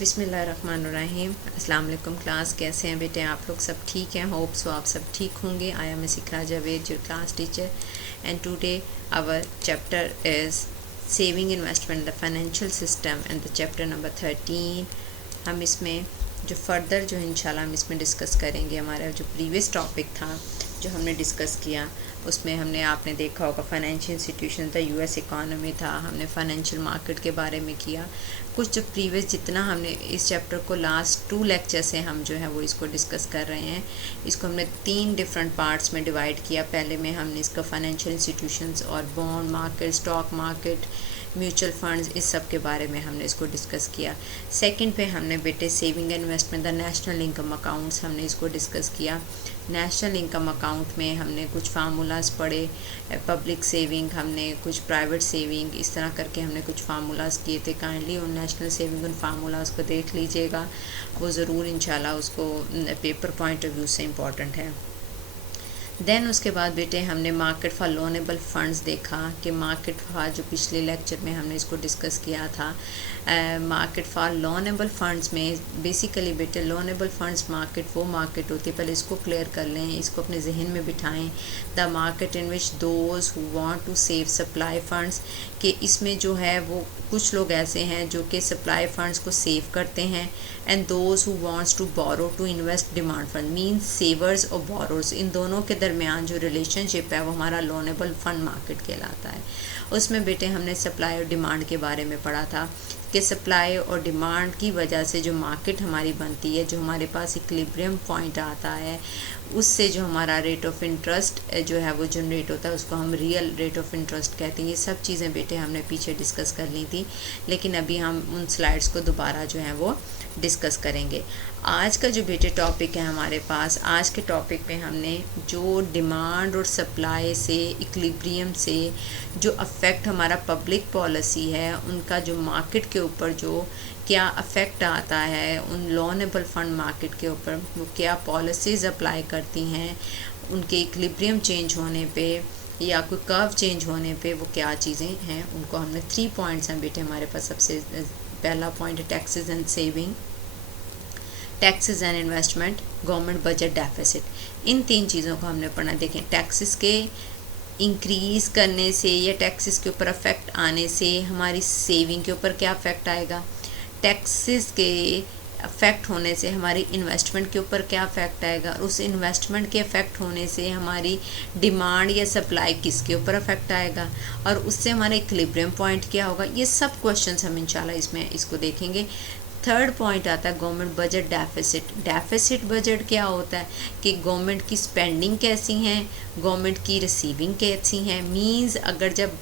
बिस्मिल्लाहिर्रहमानिर्रहीम। अस्सलाम वालेकुम क्लास, कैसे हैं बेटे आप लोग? सब ठीक हैं? होप सो आप सब ठीक होंगे। I am Iqra Javed, your class teacher, and today our chapter is saving investment the financial system and the chapter number 13। हम इसमें जो फर्दर जो इंशाल्लाह हम इसमें डिस्कस करेंगे, हमारा जो प्रीवियस टॉपिक था जो हमने डिस्कस किया उसमें हमने आपने देखा होगा फाइनेंशियल इंस्टीट्यूशन था, यूएस इकॉनमी था, हमने फाइनेंशियल मार्केट के बारे में किया। कुछ जो प्रीवियस जितना हमने इस चैप्टर को लास्ट 2 लेक्चर से हम जो है वो इसको डिस्कस कर रहे हैं। इसको हमने 3 डिफरेंट पार्ट्स में डिवाइड किया। पहले में हमने इसका फाइनेंशियल इंस्टीट्यूशंस और bond market, stock market, mutual funds, इस सब के बारे में हमने इसको डिस्कस किया। सेकंड पे हमने बेटे saving investment the national income accounts हमने इसको डिस्कस किया। नेशनल इनकम अकाउंट में हमने कुछ फार्मूलाज पढ़े, पब्लिक सेविंग, हमने कुछ प्राइवेट सेविंग, इस तरह करके हमने कुछ फार्मूलाज किए थे। काइंडली उन नेशनल सेविंग उन फार्मूलाज को देख लीजिएगा, वो ज़रूर इंशाल्लाह उसको पेपर पॉइंट ऑफ व्यू से इम्पॉर्टेंट है। देन उसके बाद बेटे हमने मार्केट फॉर लोनेबल फ़ंड्स देखा कि मार्केट फॉर, जो पिछले लेक्चर में हमने इसको डिस्कस किया था, मार्केट फॉर लोनेबल फ़ंड्स में बेसिकली बेटे लोनेबल फ़ंड्स मार्केट वो मार्केट होती है, पहले इसको क्लियर कर लें, इसको अपने जहन में बिठाएं। The market in which those who want to save supply funds, कि इसमें जो है वो कुछ लोग ऐसे हैं जो कि सप्लाई फ़ंड्स को सेव करते हैं, and those who wants to borrow to invest demand fund, means savers और बोरोर्स, इन दोनों के दरमियान जो रिलेशनशिप है वो हमारा लोनेबल फंड मार्केट कहलाता है। उसमें बेटे हमने सप्लाई और डिमांड के बारे में पढ़ा था कि सप्लाई और डिमांड की वजह से जो मार्केट हमारी बनती है, जो हमारे पास इक्विलिब्रियम पॉइंट आता है, उससे जो हमारा रेट ऑफ इंटरेस्ट जो है वो जनरेट होता है, उसको हम रियल रेट ऑफ इंटरेस्ट कहते हैं। ये सब चीज़ें बेटे हमने पीछे डिस्कस कर ली थी, लेकिन अभी हम उन स्लाइड्स को दोबारा जो है वो डिस्कस करेंगे। आज का जो बेटे टॉपिक है हमारे पास, आज के टॉपिक में हमने जो डिमांड और सप्लाई से, इक्विलिब्रियम से जो अफेक्ट हमारा पब्लिक पॉलिसी है, उनका जो मार्केट के ऊपर जो क्या अफेक्ट आता है, उन लोनेबल फंड मार्केट के ऊपर वो क्या पॉलिसीज़ अप्लाई करती हैं, उनके इक्विलिब्रियम चेंज होने पे या कोई कर्व चेंज होने पे वो क्या चीज़ें हैं, उनको हमने 3 पॉइंट्स हैं बेटे हमारे पास। सबसे पहला पॉइंट है taxes and saving, taxes and investment, government budget deficit. इन 3 चीज़ों को हमने पढ़ना। देखें, टैक्सेस के इंक्रीज़ करने से या टैक्सेस के ऊपर अफेक्ट आने से हमारी सेविंग के ऊपर क्या अफेक्ट आएगा, टैक्सेस के अफेक्ट होने से हमारी इन्वेस्टमेंट के ऊपर क्या अफेक्ट आएगा, और उस इन्वेस्टमेंट के अफेक्ट होने से हमारी डिमांड या सप्लाई किसके ऊपर अफेक्ट आएगा, और उससे हमारा इक्विलिब्रियम पॉइंट क्या होगा। ये सब क्वेश्चंस हम इंशाल्लाह इसमें इसको देखेंगे। थर्ड पॉइंट आता है government budget deficit. Deficit budget क्या होता है कि गवर्नमेंट की स्पेंडिंग कैसी हैं, गवर्नमेंट की रिसीविंग कैसी हैं। मींस अगर जब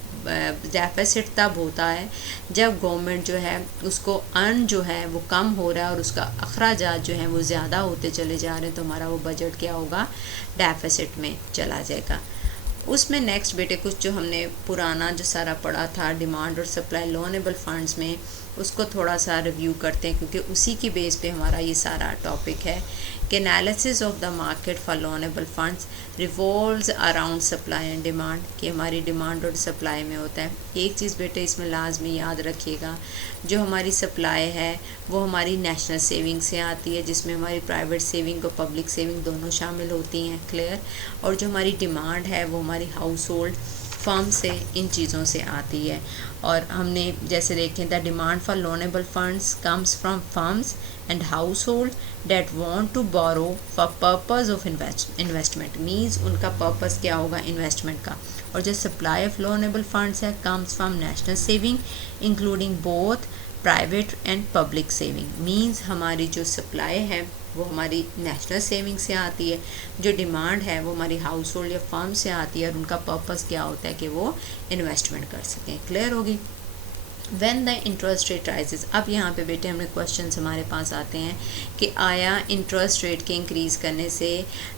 डेफिसिट तब होता है जब गवर्नमेंट जो है उसको अर्न जो है वो कम हो रहा है और उसका अखराजात जो हैं वो ज़्यादा होते चले जा रहे हैं, तो हमारा वो बजट क्या होगा, डेफिसिट में चला जाएगा। उसमें नेक्स्ट बेटे कुछ जो हमने पुराना जो सारा पढ़ा था डिमांड और सप्लाई लोनेबल फंड्स में, उसको थोड़ा सा रिव्यू करते हैं, क्योंकि उसी की बेस पे हमारा ये सारा टॉपिक है कि analysis of the market for loanable funds revolves around supply and demand, कि हमारी डिमांड और सप्लाई में होता है। एक चीज़ बेटे इसमें लाजमी याद रखिएगा, जो हमारी सप्लाई है वो हमारी नेशनल सेविंग से आती है, जिसमें हमारी प्राइवेट सेविंग और पब्लिक सेविंग दोनों शामिल होती हैं, क्लियर। और जो हमारी डिमांड है वो हमारी हाउस होल्ड फर्म से, इन चीज़ों से आती है। और हमने जैसे देखें, the demand for loanable funds comes from firms and household that want to borrow for purpose of investment, means उनका पर्पज़ क्या होगा, इन्वेस्टमेंट का। और जो सप्लाई ऑफ लोनेबल फंड्स है comes from national saving including both private and public saving, means हमारी जो supply है वो हमारी नेशनल सेविंग से आती है, जो डिमांड है वो हमारी हाउस होल्ड या फर्म से आती है, और उनका पर्पस क्या होता है कि वो इन्वेस्टमेंट कर सकें, क्लियर होगी। When the interest rate rises, अब यहाँ पे बेटे हमें क्वेश्चंस हमारे पास आते हैं कि आया इंटरेस्ट रेट के इंक्रीज़ करने से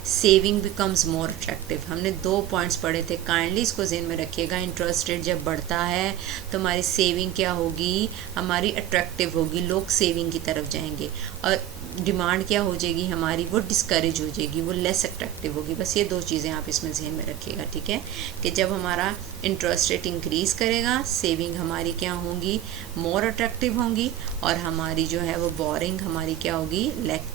सेविंग बिकम्स मोर अट्रैक्टिव। हमने 2 पॉइंट्स पढ़े थे, काइंडली इसको ज़हन में रखिएगा। इंटरेस्ट रेट जब बढ़ता है तो हमारी सेविंग क्या होगी, हमारी अट्रैक्टिव होगी, लोग सेविंग की तरफ जाएंगे। और डिमांड क्या हो जाएगी हमारी, वो डिस्करेज हो जाएगी, वो लेस अट्रैक्टिव होगी। बस ये दो चीज़ें आप इसमें ध्यान में रखिएगा, ठीक है, कि जब हमारा इंटरेस्ट रेट इंक्रीज़ करेगा, सेविंग हमारी क्या होंगी, मोर अट्रैक्टिव होंगी, और हमारी जो है वो बोरिंग हमारी क्या होगी,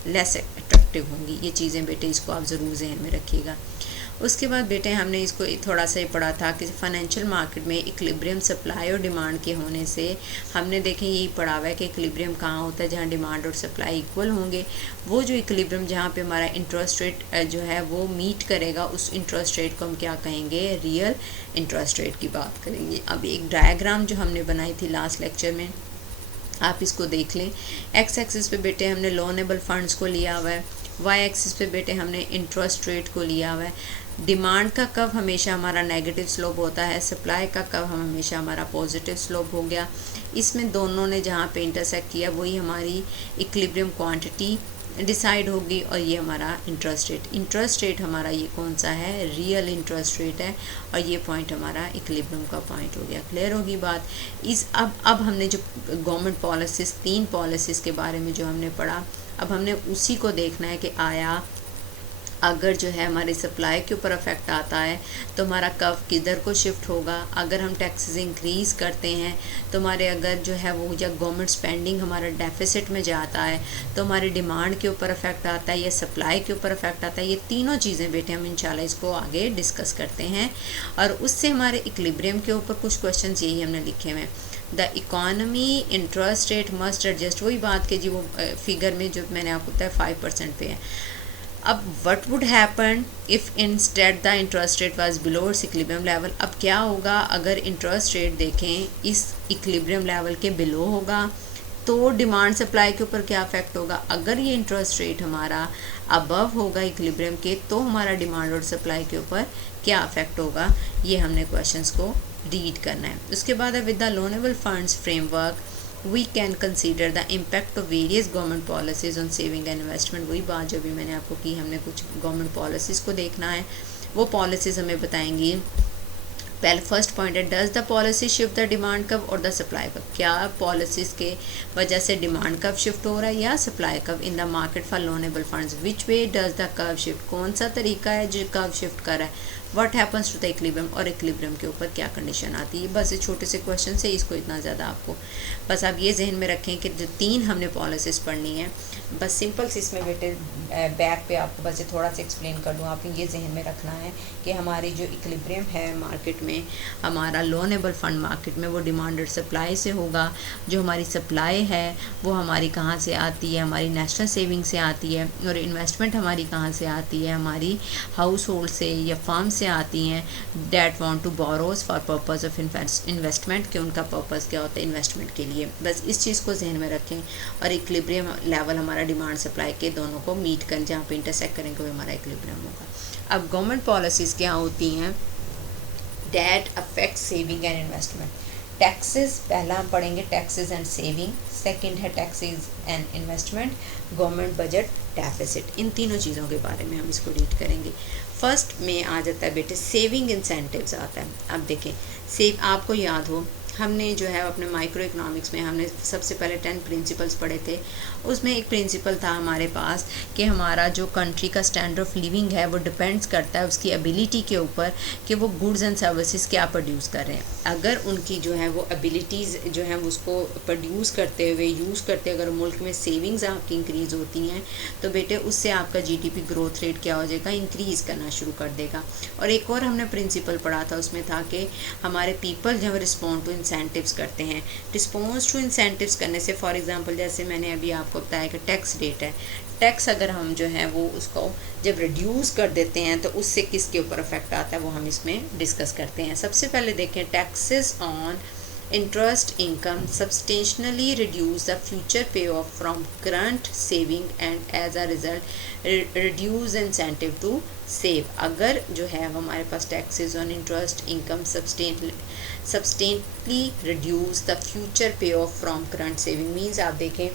लेस अट्रैक्टिव होंगी। ये चीज़ें बेटे इसको आप ज़रूर जहन में रखिएगा। उसके बाद बेटे हमने इसको थोड़ा सा ही पढ़ा था कि फाइनेंशियल मार्केट में इक्विलिब्रियम सप्लाई और डिमांड के होने से हमने देखें यही पढ़ा हुआ है कि इक्विलिब्रियम कहाँ होता है, जहाँ डिमांड और सप्लाई इक्वल होंगे। वो जो इक्विलिब्रियम जहाँ पे हमारा इंटरेस्ट रेट जो है वो मीट करेगा, उस इंटरेस्ट रेट को हम क्या कहेंगे, रियल इंटरेस्ट रेट की बात करेंगे। अब एक डायग्राम जो हमने बनाई थी लास्ट लेक्चर में, आप इसको देख लें। एक्स एक्सिस पे बेटे हमने लोनेबल फंड्स को लिया हुआ है, वाई एक्सिस पे बेटे हमने इंटरेस्ट रेट को लिया हुआ है। डिमांड का कर्व हमेशा हमारा नेगेटिव स्लोप होता है, सप्लाई का कर्व हमेशा हमारा पॉजिटिव स्लोप हो गया। इसमें दोनों ने जहाँ पे इंटरसेक्ट किया वही हमारी इक्विलिब्रियम क्वांटिटी डिसाइड होगी, और ये हमारा इंटरेस्ट रेट हमारा ये कौन सा है, रियल इंटरेस्ट रेट है, और ये पॉइंट हमारा इक्विलिब्रियम का पॉइंट हो गया। क्लियर होगी बात। अब हमने जो गवर्नमेंट पॉलिसीज़, 3 पॉलिसीज़ के बारे में जो हमने पढ़ा, अब हमने उसी को देखना है कि आया अगर जो है हमारी सप्लाई के ऊपर अफेक्ट आता है तो हमारा कर्व किधर को शिफ्ट होगा। अगर हम टैक्सेस इंक्रीज़ करते हैं तो हमारे अगर जो है वो जब गवर्नमेंट स्पेंडिंग हमारा डेफिसिट में जाता है तो हमारी डिमांड के ऊपर अफेक्ट आता है या सप्लाई के ऊपर अफेक्ट आता है। ये तीनों चीज़ें बेटे हम इंशाल्लाह इसको आगे डिस्कस करते हैं, और उससे हमारे इक्विलिब्रियम के ऊपर कुछ क्वेश्चन यही हमने लिखे हुए हैं। The economy interest rate must adjust, वही बात कि जी वो फिगर में जो मैंने आपको बताया 5% पे है। अब what would happen if instead the interest rate was below it's equilibrium level. अब क्या होगा अगर इंटरेस्ट रेट देखें इस इक्विलिब्रियम लेवल के बिलो होगा तो डिमांड सप्लाई के ऊपर क्या इफेक्ट होगा। अगर ये इंटरेस्ट रेट हमारा अबव होगा इक्विलिब्रियम के तो हमारा डिमांड और सप्लाई के ऊपर क्या इफेक्ट होगा। ये हमने क्वेश्चंस को रीड करना है। उसके बाद with the loanable funds framework we can consider the impact of various government policies on saving and investment। वही बात जो भी मैंने आपको की, हमने कुछ गवर्नमेंट पॉलिसीज़ को देखना है, वो पॉलिसीज़ हमें बताएंगी। पहले फर्स्ट पॉइंट है, does the policy shift the demand curve और द सप्लाई कर्व। क्या पॉलिसीज़ के वजह से डिमांड कर्व शिफ्ट हो रहा है या supply curve in the market for loanable funds. Which way does the curve shift, कौन सा तरीका है जो कर्व शिफ्ट कर रहा है। What happens to the equilibrium, और इक्विलिब्रियम के ऊपर क्या कंडीशन आती है। बस ये छोटे से क्वेश्चन से इसको इतना ज़्यादा आपको बस आप ये जहन में रखें कि जो 3 हमने पॉलिसीज़ पढ़नी है, बस सिंपल से इसमें बेटे बैक पे आपको बस ये थोड़ा सा एक्सप्लेन कर दूँ। आपने ये जहन में रखना है कि हमारी जो इक्विलिब्रियम है मार्केट में, हमारा लोनेबल फंड मार्केट में, वो डिमांड और सप्लाई से होगा। जो हमारी सप्लाई है वो हमारी कहाँ से आती है, हमारी नेशनल सेविंग से आती है, और इन्वेस्टमेंट हमारी कहाँ से आती है, हमारी हाउस होल्ड से या फर्म से आती हैं that want to borrows for purpose of investment, कि उनका पर्पस क्या होता है इन्वेस्टमेंट के लिए। बस इस चीज़ को जहन में रखें, और इक्विलिब्रियम लेवल हमारा डिमांड सप्लाई के दोनों को मीट कर जहाँ पे इंटरसेक्ट करेंगे वो हमारा इक्विलिब्रियम होगा। अब गवर्नमेंट पॉलिसीज़ क्या होती हैं that affect saving and investment. Taxes पहला हम पढ़ेंगे, टैक्सेस एंड सेविंग। सेकंड है taxes and investment, government budget, deficit. इन तीनों चीज़ों के बारे में हम इसको रीड करेंगे। फर्स्ट में आ जाता है बेटे सेविंग इंसेंटिव्स आता है। अब देखें सेव, आपको याद हो हमने जो है अपने माइक्रो इकोनॉमिक्स में हमने सबसे पहले 10 प्रिंसिपल्स पढ़े थे। उसमें एक प्रिंसिपल था हमारे पास कि हमारा जो कंट्री का स्टैंडर्ड ऑफ लिविंग है वो डिपेंड्स करता है उसकी एबिलिटी के ऊपर कि वो गुड्स एंड सर्विसेज क्या प्रोड्यूस कर रहे हैं। अगर उनकी जो है वो एबिलिटीज़ जो है उसको प्रोड्यूस करते हुए यूज़ करते अगर मुल्क में सेविंग्स आपकी इंक्रीज़ होती हैं तो बेटे उससे आपका जीडीपी ग्रोथ रेट क्या हो जाएगा, इंक्रीज़ करना शुरू कर देगा। और एक और हमने प्रिंसिपल पढ़ा था, उसमें था कि हमारे पीपल जब रिस्पॉन्ड टू इंसेंटिव्स करते हैं, रिस्पॉन्स टू इंसेंटिव्स करने से फॉर एग्जांपल जैसे मैंने अभी आपको बताया कि टैक्स रेट है, टैक्स अगर हम जो है वो उसको जब रिड्यूस कर देते हैं तो उससे किसके ऊपर इफेक्ट आता है वो हम इसमें डिस्कस करते हैं। सबसे पहले देखें taxes on interest income substantially reduce the future payoff from current saving and as a result reduce incentive to save। अगर जो है हमारे पास taxes on interest income substantially reduce the future payoff from current saving means आप देखें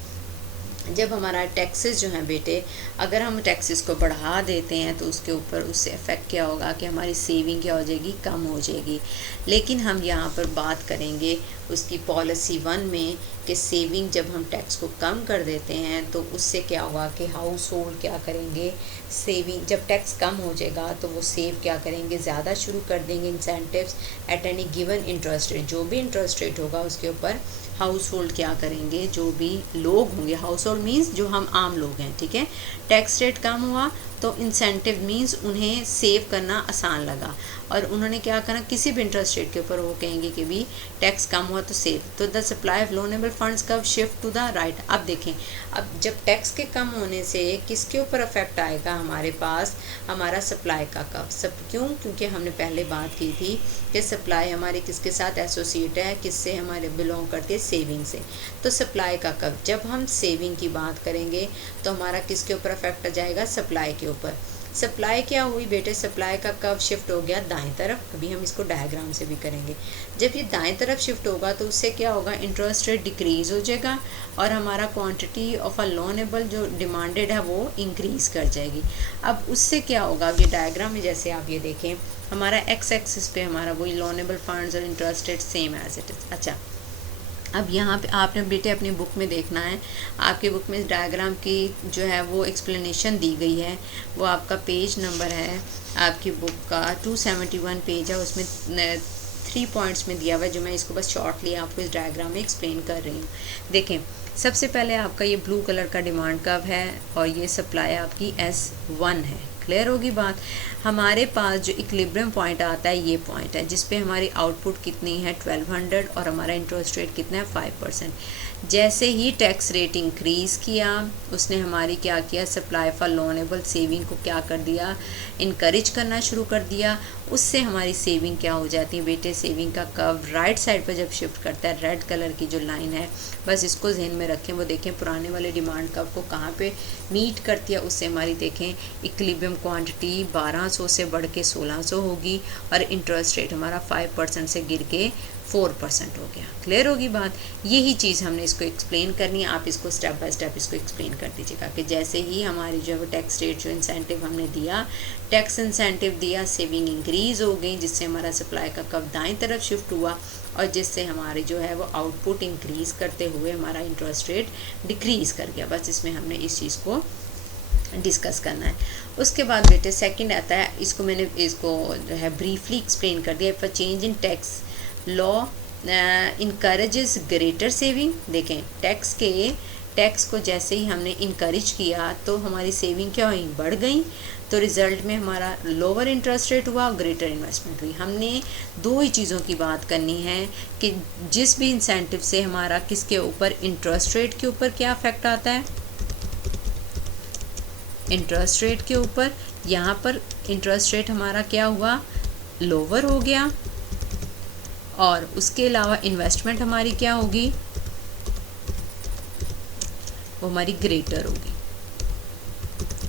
जब हमारा taxes जो हैं बेटे, अगर हम टैक्सेस को बढ़ा देते हैं तो उसके ऊपर उससे इफ़ेक्ट क्या होगा कि हमारी सेविंग क्या हो जाएगी, कम हो जाएगी। लेकिन हम यहाँ पर बात करेंगे उसकी पॉलिसी 1 में कि सेविंग जब हम टैक्स को कम कर देते हैं तो उससे क्या होगा कि हाउस होल्ड क्या करेंगे, सेविंग जब टैक्स कम हो जाएगा तो वो सेव क्या करेंगे, ज़्यादा शुरू कर देंगे incentives at any given interest rate. जो भी इंटरेस्ट रेट होगा उसके ऊपर हाउस होल्ड क्या करेंगे, जो भी लोग होंगे, हाउस होल्ड मीन्स जो हम आम लोग हैं, ठीक है। टैक्स रेट कम हुआ तो इंसेंटिव मीन्स उन्हें सेव करना आसान लगा और उन्होंने क्या करना, किसी भी इंटरेस्ट रेट के ऊपर वो कहेंगे कि भी टैक्स कम हुआ तो सेव। तो the supply of loanable funds कब शिफ्ट टू द राइट। अब देखें, अब जब टैक्स के कम होने से किसके ऊपर अफेक्ट आएगा हमारे पास, हमारा सप्लाई का कब सब, क्यों, क्योंकि हमने पहले बात की थी कि सप्लाई हमारे किसके साथ एसोसिएट है, किससे हमारे बिलोंग करती है, सेविंग से। तो सप्लाई का कब, जब हम सेविंग की बात करेंगे तो हमारा किसके ऊपर अफेक्ट आ जाएगा, सप्लाई के ऊपर। सप्लाई क्या हुई बेटे, सप्लाई का कब शिफ्ट हो गया, दाएं तरफ। अभी हम इसको डायग्राम से भी करेंगे। जब ये दाएं तरफ शिफ्ट होगा तो उससे क्या होगा, इंटरेस्ट रेट डिक्रीज़ हो जाएगा और हमारा क्वांटिटी ऑफ अ लोनेबल जो डिमांडेड है वो इंक्रीज़ कर जाएगी। अब उससे क्या होगा, ये डायग्राम में जैसे आप ये देखें, हमारा एक्स एक्सिस पे हमारा वही लोनेबल फंड्स और interest rate same as it is. अच्छा, अब यहाँ पे आपने बेटे अपनी बुक में देखना है, आपकी बुक में इस डायग्राम की जो है वो एक्सप्लेनेशन दी गई है, वो आपका पेज नंबर है आपकी बुक का 271 पेज है, उसमें 3 पॉइंट्स में दिया हुआ है, जो मैं इसको बस शॉर्टली आपको इस डायग्राम में एक्सप्लेन कर रही हूँ। देखें, सबसे पहले आपका ये ब्लू कलर का डिमांड कर्व है और ये सप्लाई आपकी S1 है। क्लियर होगी बात। हमारे पास जो इक्विलिब्रियम पॉइंट आता है ये पॉइंट है जिस पे हमारी आउटपुट कितनी है 1200 और हमारा इंटरेस्ट रेट कितना है 5%। जैसे ही टैक्स रेट इंक्रीज़ किया उसने हमारी क्या किया, सप्लाई फॉर लोनेबल सेविंग को क्या कर दिया, इनकरेज करना शुरू कर दिया। उससे हमारी सेविंग क्या हो जाती है बेटे, सेविंग का कर्व राइट साइड पर जब शिफ्ट करता है, रेड कलर की जो लाइन है बस इसको जहन में रखें। वो देखें पुराने वाले डिमांड कर्व को कहाँ पे मीट करती है, उससे हमारी देखें इक्विलिब्रियम क्वांटिटी 1200 से बढ़ के 1600 होगी और इंटरेस्ट रेट हमारा 5% से गिर के 4% हो गया। क्लियर होगी बात। यही चीज़ हमने इसको एक्सप्लेन करनी है, आप इसको स्टेप बाय स्टेप इसको एक्सप्लेन कर दीजिएगा कि जैसे ही हमारी जो है वो टैक्स रेट जो इंसेंटिव हमने दिया, टैक्स इंसेंटिव दिया, सेविंग इंक्रीज़ हो गई जिससे हमारा सप्लाई का कर्व दाएं तरफ शिफ्ट हुआ और जिससे हमारी जो है वो आउटपुट इंक्रीज़ करते हुए हमारा इंटरेस्ट रेट डिक्रीज़ कर गया। बस इसमें हमने इस चीज़ को डिस्कस करना है। उसके बाद बेटे सेकंड आता है, इसको मैंने इसको जो है ब्रीफली एक्सप्लेन कर दिया। For change in tax law encourages greater saving. देखें, टैक्स को जैसे ही हमने इनकरेज किया तो हमारी सेविंग क्या हुई, बढ़ गई। तो रिज़ल्ट में हमारा लोअर इंटरेस्ट रेट हुआ, ग्रेटर इन्वेस्टमेंट हुई। हमने दो ही चीज़ों की बात करनी है कि जिस भी इंसेंटिव से हमारा किसके ऊपर, इंटरेस्ट रेट के ऊपर क्या इफेक्ट आता है, इंटरेस्ट रेट के ऊपर। यहाँ पर इंटरेस्ट रेट हमारा क्या हुआ, लोअर हो गया और उसके अलावा इन्वेस्टमेंट हमारी क्या होगी, वो हमारी ग्रेटर होगी।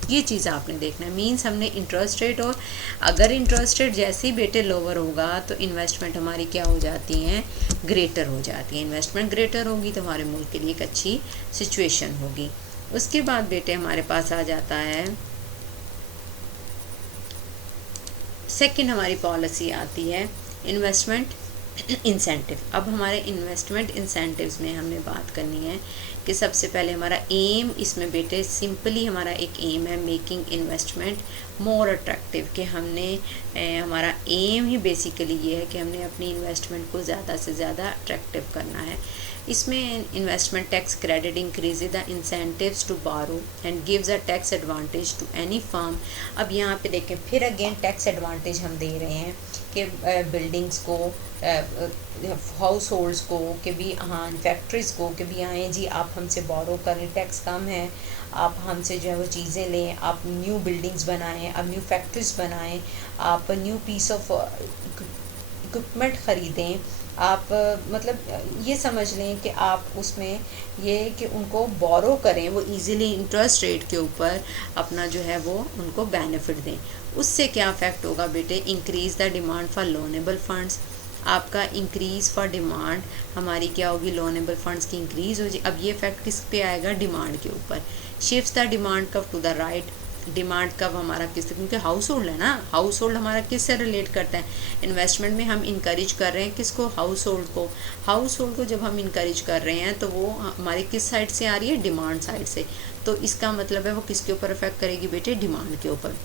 ये चीज़ आपने देखना है। मीन्स हमने इंटरेस्ट रेट, और अगर इंटरेस्ट रेट जैसे ही बेटे लोअर होगा तो इन्वेस्टमेंट हमारी क्या हो जाती हैं, ग्रेटर हो जाती है। इन्वेस्टमेंट ग्रेटर होगी तो हमारे मुल्क के लिए एक अच्छी सिचुएशन होगी। उसके बाद बेटे हमारे पास आ जाता है सेकंड, हमारी पॉलिसी आती है इन्वेस्टमेंट इंसेंटिव। अब हमारे इन्वेस्टमेंट इंसेंटिव्स में हमने बात करनी है कि सबसे पहले हमारा एम, इसमें बेटे सिंपली हमारा एक एम है मेकिंग इन्वेस्टमेंट मोर अट्रैक्टिव, कि हमने हमारा एम ही बेसिकली ये है कि हमने अपनी इन्वेस्टमेंट को ज़्यादा से ज़्यादा अट्रैक्टिव करना है। इसमें investment tax credit increase the incentives to borrow and gives a tax advantage to any firm. अब यहाँ पे देखें फिर अगेन टैक्स एडवांटेज हम दे रहे हैं कि बिल्डिंग्स को, हाउस होल्ड्स को, कि भी हाँ फैक्ट्रीज़ को, कि भी आएँ जी आप हमसे बोरो करें, टैक्स कम है, आप हमसे जो है वो चीज़ें लें, आप न्यू बिल्डिंग्स बनाएं, आप न्यू फैक्ट्रीज बनाएं, आप न्यू पीस ऑफ इक्विपमेंट ख़रीदें, आप मतलब ये समझ लें कि आप उसमें ये कि उनको बोरो करें, वो इजीली इंटरेस्ट रेट के ऊपर अपना जो है वो उनको बेनिफिट दें। उससे क्या इफेक्ट होगा बेटे, increase the demand for loanable funds. आपका इंक्रीज फॉर डिमांड हमारी क्या होगी, लोनेबल फंड्स की इंक्रीज हो जाए। अब ये इफेक्ट किस पे आएगा, डिमांड के ऊपर। Shift the demand curve to the right, demand curve हमारा किस, क्योंकि हाउस होल्ड है ना, हाउस होल्ड हमारा किस से रिलेट करता है, इन्वेस्टमेंट में हम इंकरेज कर रहे हैं किसको, हाउस होल्ड को। हाउस होल्ड को जब हम इंकरेज कर रहे हैं तो वो हमारी किस साइड से आ रही है, डिमांड साइड से। तो इसका मतलब है वो किसके ऊपर इफेक्ट करेगी बेटे, डिमांड के ऊपर।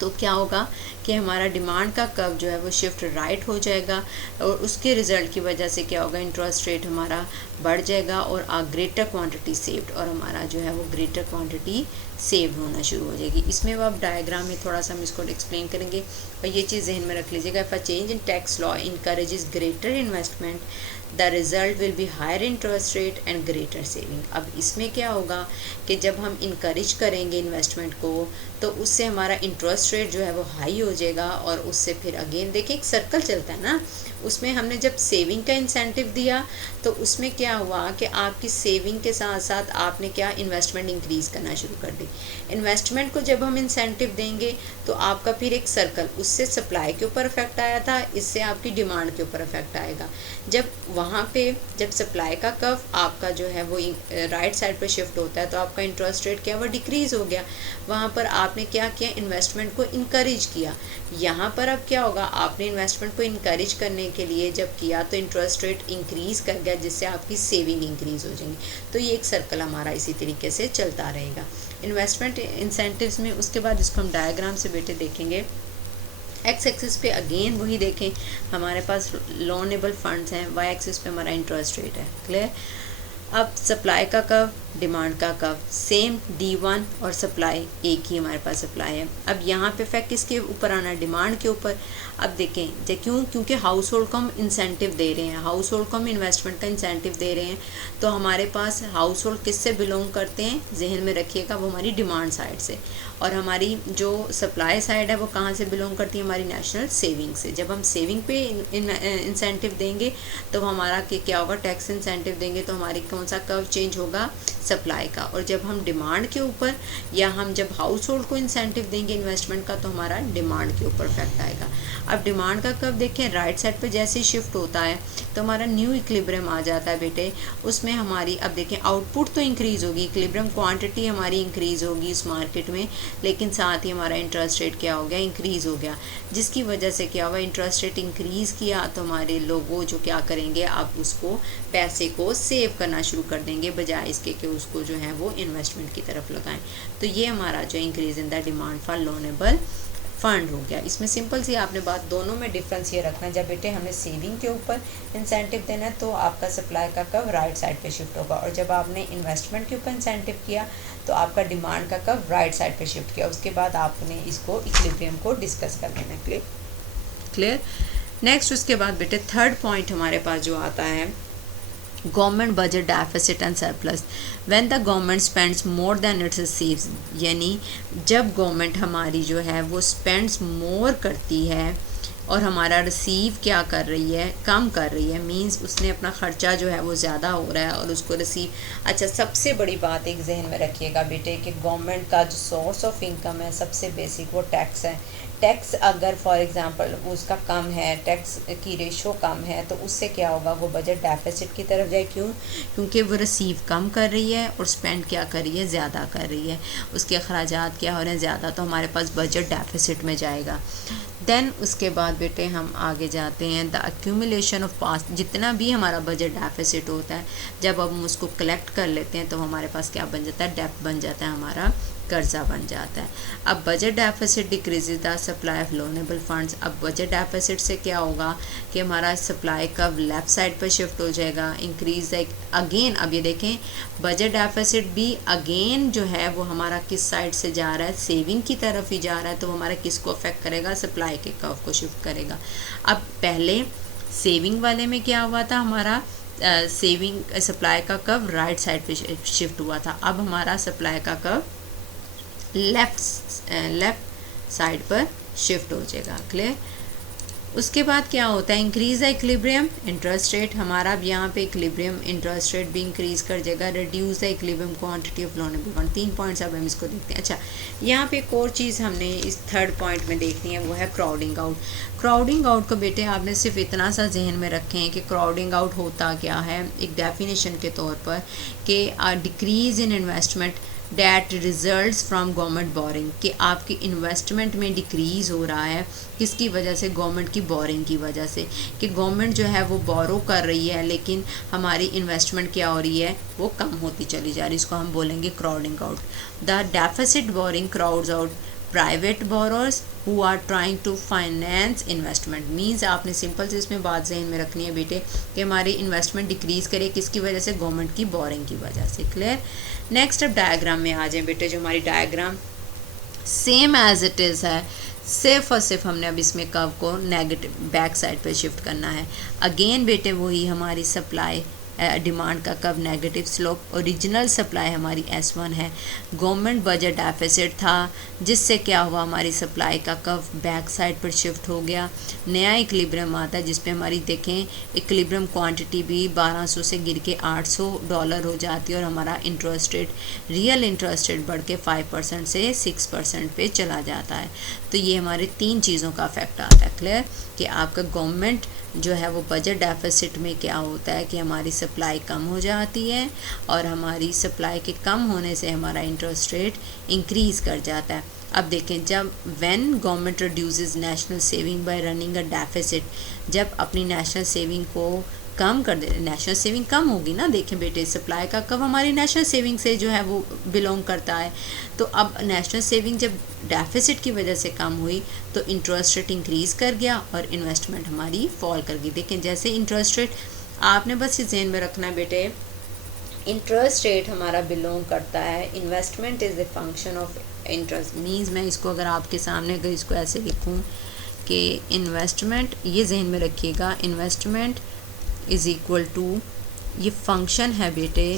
तो क्या होगा कि हमारा डिमांड का कर्व जो है वो शिफ्ट राइट हो जाएगा, और उसके रिजल्ट की वजह से क्या होगा, इंटरेस्ट रेट हमारा बढ़ जाएगा और ग्रेटर क्वांटिटी सेव्ड, और हमारा जो है वो ग्रेटर क्वांटिटी सेव होना शुरू हो जाएगी। इसमें अब डायग्राम में थोड़ा सा हम इसको एक्सप्लेन करेंगे, और ये चीज़ जहन में रख लीजिएगा। If a change in tax law encourages greater investment, the result will be higher interest rate and greater saving. अब इसमें क्या होगा कि जब हम इनकरेज करेंगे इन्वेस्टमेंट को तो उससे हमारा इंटरेस्ट रेट जो है वो हाई हो जाएगा, और उससे फिर अगेन देखिए एक सर्कल चलता है ना, उसमें हमने जब सेविंग का इंसेंटिव दिया तो उसमें क्या हुआ कि आपकी सेविंग के साथ साथ आपने क्या, इन्वेस्टमेंट इंक्रीज़ करना शुरू कर दी। इन्वेस्टमेंट को जब हम इंसेंटिव देंगे तो आपका फिर एक सर्कल, उससे सप्लाई के ऊपर इफेक्ट आया था, इससे आपकी डिमांड के ऊपर इफेक्ट आएगा। जब वहाँ पे जब सप्लाई का कर्व आपका जो है वो राइट साइड पर शिफ्ट होता है तो आपका इंटरेस्ट रेट क्या, वो डिक्रीज़ हो गया। वहाँ पर आपने क्या किया, इन्वेस्टमेंट को इनकरेज किया। यहाँ पर अब क्या होगा, आपने इन्वेस्टमेंट को इनकरेज करने के लिए जब किया तो इंटरेस्ट रेट इंक्रीज़ कर गया, जिससे आपकी सेविंग इंक्रीज़ हो जाएंगी। तो ये एक सर्कल हमारा इसी तरीके से चलता रहेगा इन्वेस्टमेंट इंसेंटिव्स में। उसके बाद इसको हम डायग्राम से बेटे देखेंगे। एक्स एक्सिस पे अगेन वही देखें, हमारे पास लोनेबल फंड्स हैं, वाई एक्सिस पे हमारा इंटरेस्ट रेट है। क्लियर। अब सप्लाई का कर्व, डिमांड का कर्व सेम, D1 और सप्लाई एक ही हमारे पास सप्लाई है। अब यहाँ पे इफेक्ट किसके ऊपर आना है, डिमांड के ऊपर। अब देखें क्योंकि हाउस होल्ड को हम इंसेंटिव दे रहे हैं, हाउस होल्ड को हम इन्वेस्टमेंट का इंसेंटिव दे रहे हैं, तो हमारे पास हाउस होल्ड किससे बिलोंग करते हैं, जहन में रखिएगा, वो हमारी डिमांड साइड से। और हमारी जो सप्लाई साइड है वो कहाँ से बिलोंग करती है, हमारी नेशनल सेविंग से। जब हम सेविंग पे इंसेंटिव देंगे तो हमारा क्या होगा, टैक्स इंसेंटिव देंगे तो हमारी कौन सा कर्व चेंज होगा, सप्लाई का। और जब हम डिमांड के ऊपर या हम जब हाउस होल्ड को इंसेंटिव देंगे इन्वेस्टमेंट का तो हमारा डिमांड के ऊपर इफेक्ट आएगा। अब डिमांड का कर्व देखें, राइट साइड पर जैसे ही शिफ्ट होता है तो हमारा न्यू इक्विलिब्रियम आ जाता है बेटे। उसमें हमारी अब देखें आउटपुट तो इंक्रीज़ होगी, इक्विलिब्रियम क्वांटिटी हमारी इंक्रीज़ होगी इस मार्केट में, लेकिन साथ ही हमारा इंटरेस्ट रेट क्या हो गया, इंक्रीज़ हो गया, जिसकी वजह से क्या हुआ, इंटरेस्ट रेट इंक्रीज़ किया तो हमारे लोगों जो क्या करेंगे, आप उसको पैसे को सेव करना शुरू कर देंगे बजाय इसके कि उसको जो है वो इन्वेस्टमेंट की तरफ लगाएं। तो ये हमारा जो increase in the demand for loanable fund हो गया। इसमें सिंपल सी आपने बात, दोनों में डिफरेंस ये रखना है, जब बेटे हमें सेविंग के ऊपर इंसेंटिव देना है तो आपका सप्लाई का कर्व राइट साइड पे शिफ्ट होगा, और जब आपने इन्वेस्टमेंट के ऊपर इंसेंटिव किया तो आपका डिमांड का कर्व राइट साइड पे शिफ्ट किया। उसके बाद आपने इसको इक्विलिब्रियम को डिस्कस कर लेना है। क्लियर। नेक्स्ट उसके बाद बेटे थर्ड पॉइंट हमारे पास जो आता है, government budget deficit and surplus. When the government spends more than it's receives, यानी जब गवर्नमेंट हमारी जो है वो स्पेंड्स मोर करती है और हमारा रिसीव क्या कर रही है, कम कर रही है, मींस उसने अपना ख़र्चा जो है वो ज़्यादा हो रहा है और उसको रिसीव। अच्छा, सबसे बड़ी बात एक जहन में रखिएगा बेटे कि गवर्नमेंट का जो सोर्स ऑफ इनकम है सबसे बेसिक वो टैक्स है। टैक्स अगर फॉर एग्जांपल उसका कम है, टैक्स की रेशो कम है, तो उससे क्या होगा, वो बजट डेफिसिट की तरफ जाए। क्यों? क्योंकि वो रिसीव कम कर रही है और स्पेंड क्या कर रही है, ज़्यादा कर रही है, उसके अखराजात क्या हो रहे हैं, ज़्यादा, तो हमारे पास बजट डेफिसिट में जाएगा। देन उसके बाद बेटे हम आगे जाते हैं, द एक्यूमुलेशन ऑफ पास्ट, जितना भी हमारा बजट डेफिसिट होता है जब हम उसको कलेक्ट कर लेते हैं तो हमारे पास क्या बन जाता है, डेब्ट बन जाता है, हमारा कर्जा बन जाता है। अब budget deficit decreases the supply of loanable funds. अब बजट डेफिसिट से क्या होगा कि हमारा सप्लाई का लेफ्ट साइड पर शिफ्ट हो जाएगा, इंक्रीज अगेन। अब ये देखें बजट डेफिसिट भी अगेन जो है वो हमारा किस साइड से जा रहा है, सेविंग की तरफ ही जा रहा है, तो हमारा किसको अफेक्ट करेगा, सप्लाई के कर्व को शिफ्ट करेगा। अब पहले सेविंग वाले में क्या हुआ था, हमारा सेविंग सप्लाई का कर्व राइट साइड पे शिफ्ट हुआ था। अब हमारा सप्लाई का कर्व लेफ्ट साइड पर शिफ्ट हो जाएगा। क्लियर। उसके बाद क्या होता है, increase the equilibrium interest rate, हमारा अब यहाँ पे इक्विलिब्रियम इंटरेस्ट रेट भी इंक्रीज कर जाएगा। Reduce the equilibrium quantity of loanable fund. 3 points अब हम इसको देखते हैं। अच्छा, यहाँ पे एक और चीज़ हमने इस थर्ड पॉइंट में देखनी है, वो है क्राउडिंग आउट। क्राउडिंग आउट को बेटे आपने सिर्फ इतना सा जहन में रखें कि क्राउडिंग आउट होता क्या है, एक डेफिनेशन के तौर पर कि decrease in investment that results from government boring, कि आपकी इन्वेस्टमेंट में डिक्रीज़ हो रहा है किसकी वजह से, गवर्नमेंट की बोरिंग की वजह से, कि गवर्नमेंट जो है वो बोरो कर रही है लेकिन हमारी इन्वेस्टमेंट क्या हो रही है, वो कम होती चली जा रही है। इसको हम बोलेंगे crowding out. The deficit borrowing crowds out private borrowers who are trying to finance investment. Means आपने सिंपल से इसमें बात जहन में रखनी है बेटे कि हमारी इन्वेस्टमेंट डिक्रीज़ करे किसकी वजह से, गवर्नमेंट की बोरिंग की वजह से। क्लियर। नेक्स्ट अब डायग्राम में आ जाए बेटे, जो हमारी diagram same as it is है, सिर्फ और सिर्फ हमने अब इसमें कर्व को नेगेटिव बैक साइड पे शिफ्ट करना है। अगेन बेटे वही हमारी सप्लाई डिमांड का curve negative slope, original supply हमारी S1 है, गवर्नमेंट बजट डेफिसिट था जिससे क्या हुआ, हमारी सप्लाई का कर्व बैक साइड पर शिफ्ट हो गया। नया इक्विलिब्रियम आता है जिसपे हमारी देखें इक्विलिब्रियम क्वांटिटी भी 1200 से गिर के $800 हो जाती है और हमारा interest rate, real interest rate बढ़ के 5% से 6% पे चला जाता है। तो ये हमारे 3 चीज़ों का इफेक्ट आता है। क्लियर कि आपका गवर्नमेंट जो है वो बजट डेफिसिट में क्या होता है कि हमारी सप्लाई कम हो जाती है और हमारी सप्लाई के कम होने से हमारा इंटरेस्ट रेट इंक्रीज़ कर जाता है। अब देखें, जब when government reduces national saving bye running a deficit, जब अपनी नेशनल सेविंग को कम कर दे, नेशनल सेविंग कम होगी ना। देखें बेटे, सप्लाई का कब हमारी नेशनल सेविंग से जो है वो बिलोंग करता है। तो अब नेशनल सेविंग जब डेफिसिट की वजह से कम हुई तो इंटरेस्ट रेट इंक्रीज़ कर गया और इन्वेस्टमेंट हमारी फॉल कर गई। देखें जैसे इंटरेस्ट रेट, आपने बस इस ज़हन में रखना है बेटे, इंटरेस्ट रेट हमारा बिलोंग करता है, investment is the function of interest. Means मैं इसको अगर आपके सामने अगर इसको ऐसे लिखूँ कि इन्वेस्टमेंट, ये जहन में रखिएगा, इन्वेस्टमेंट इज़ इक्वल टू, ये फंक्शन है बेटे,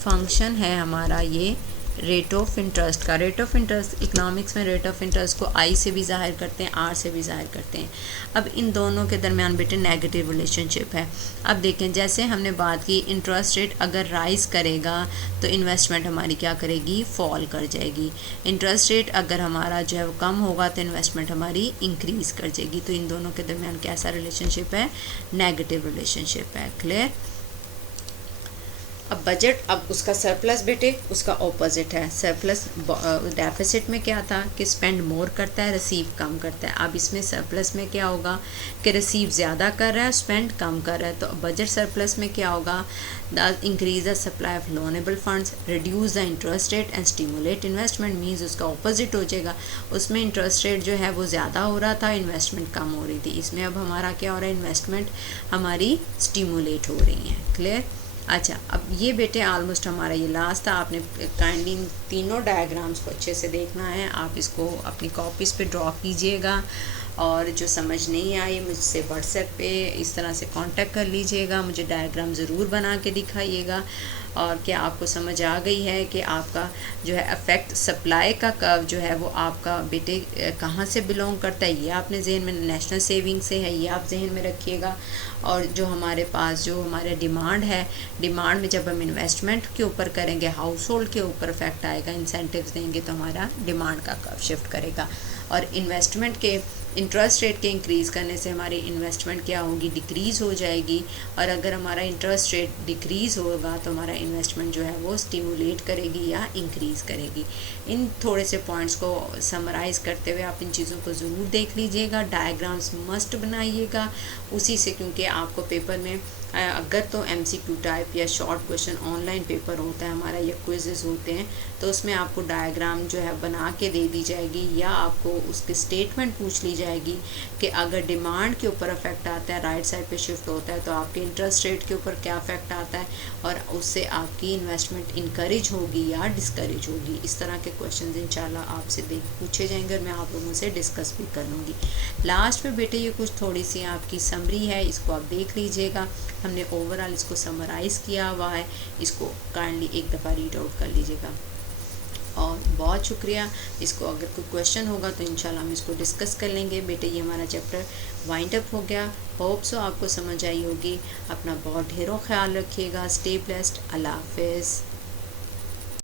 फंक्शन है हमारा ये रेट ऑफ इंटरेस्ट का। रेट ऑफ इंटरेस्ट इकोनॉमिक्स में रेट ऑफ इंटरेस्ट को आई से भी ज़ाहिर करते हैं, आर से भी ज़ाहिर करते हैं। अब इन दोनों के दरमियान बेटे नेगेटिव रिलेशनशिप है। अब देखें जैसे हमने बात की, इंटरेस्ट रेट अगर राइज़ करेगा तो इन्वेस्टमेंट हमारी क्या करेगी, फॉल कर जाएगी। इंटरेस्ट रेट अगर हमारा जो है वो कम होगा तो इन्वेस्टमेंट हमारी इंक्रीज़ कर जाएगी। तो इन दोनों के दरमियान कैसा रिलेशनशिप है, नेगेटिव रिलेशनशिप है। क्लियर। अब बजट, अब उसका सरप्लस बेटे उसका ऑपोजिट है। सरप्लस डेफिसिट में क्या था कि स्पेंड मोर करता है, रिसीव कम करता है। अब इसमें सरप्लस में क्या होगा कि रिसीव ज़्यादा कर रहा है, स्पेंड कम कर रहा है। तो बजट सरप्लस में क्या होगा, the increase the supply of loanable funds, reduce the interest rate and stimulate investment. Means उसका ऑपोजिट हो जाएगा। उसमें इंटरेस्ट रेट जो है वो ज़्यादा हो रहा था, इन्वेस्टमेंट कम हो रही थी। इसमें अब हमारा क्या हो रहा है, इन्वेस्टमेंट हमारी स्टिमुलेट हो रही है। क्लियर। अच्छा, अब ये बेटे ऑलमोस्ट हमारा ये लास्ट था। आपने काइंडली इन तीनों डायग्राम्स को अच्छे से देखना है। आप इसको अपनी कॉपीज़ पे ड्रॉ कीजिएगा और जो समझ नहीं आई मुझसे व्हाट्सएप पे इस तरह से कांटेक्ट कर लीजिएगा। मुझे डायग्राम ज़रूर बना के दिखाइएगा और क्या आपको समझ आ गई है कि आपका जो है अफेक्ट सप्लाई का कर्व जो है वो आपका बेटे कहाँ से बिलोंग करता है, ये आपने जहन में, नेशनल सेविंग से है, ये आप जहन में रखिएगा। और जो हमारे पास जो हमारा डिमांड है, डिमांड में जब हम इन्वेस्टमेंट के ऊपर करेंगे, हाउस होल्ड के ऊपर इफेक्ट आएगा, इंसेंटिव्स देंगे तो हमारा डिमांड का कर्व शिफ्ट करेगा। और इन्वेस्टमेंट के इंटरेस्ट रेट के इंक्रीज़ करने से हमारी इन्वेस्टमेंट क्या होगी, डिक्रीज़ हो जाएगी। और अगर हमारा इंटरेस्ट रेट डिक्रीज़ होगा तो हमारा इन्वेस्टमेंट जो है वो स्टिमुलेट करेगी या इंक्रीज़ करेगी। इन थोड़े से पॉइंट्स को समराइज़ करते हुए आप इन चीज़ों को ज़रूर देख लीजिएगा। डायग्राम्स मस्ट बनाइएगा उसी से, क्योंकि आपको पेपर में अगर तो MCQ टाइप या शॉर्ट क्वेश्चन ऑनलाइन पेपर होता है हमारा या क्विज़ेस होते हैं तो उसमें आपको डायग्राम जो है बना के दे दी जाएगी या आपको उसकी स्टेटमेंट पूछ ली जाएगी कि अगर डिमांड के ऊपर इफेक्ट आता है, राइट साइड पे शिफ्ट होता है तो आपके इंटरेस्ट रेट के ऊपर क्या इफेक्ट आता है और उससे आपकी इन्वेस्टमेंट इनकरेज होगी या डिस्करेज होगी। इस तरह के क्वेश्चन इंशाल्लाह आपसे पूछे जाएंगे और मैं आप लोगों से डिस्कस भी कर लूँगी। लास्ट में बेटे ये कुछ थोड़ी सी आपकी समरी है, इसको आप देख लीजिएगा। हमने ओवरऑल इसको समराइज़ किया हुआ है, इसको काइंडली एक दफ़ा रीड आउट कर लीजिएगा। और बहुत शुक्रिया। इसको अगर कोई क्वेश्चन होगा तो इंशाल्लाह हम इसको डिस्कस कर लेंगे। बेटे ये हमारा चैप्टर वाइंड अप हो गया। होप सो आपको समझ आई होगी। अपना बहुत ढेरों ख्याल रखिएगा। Stay blessed. अल्लाह हाफिज़।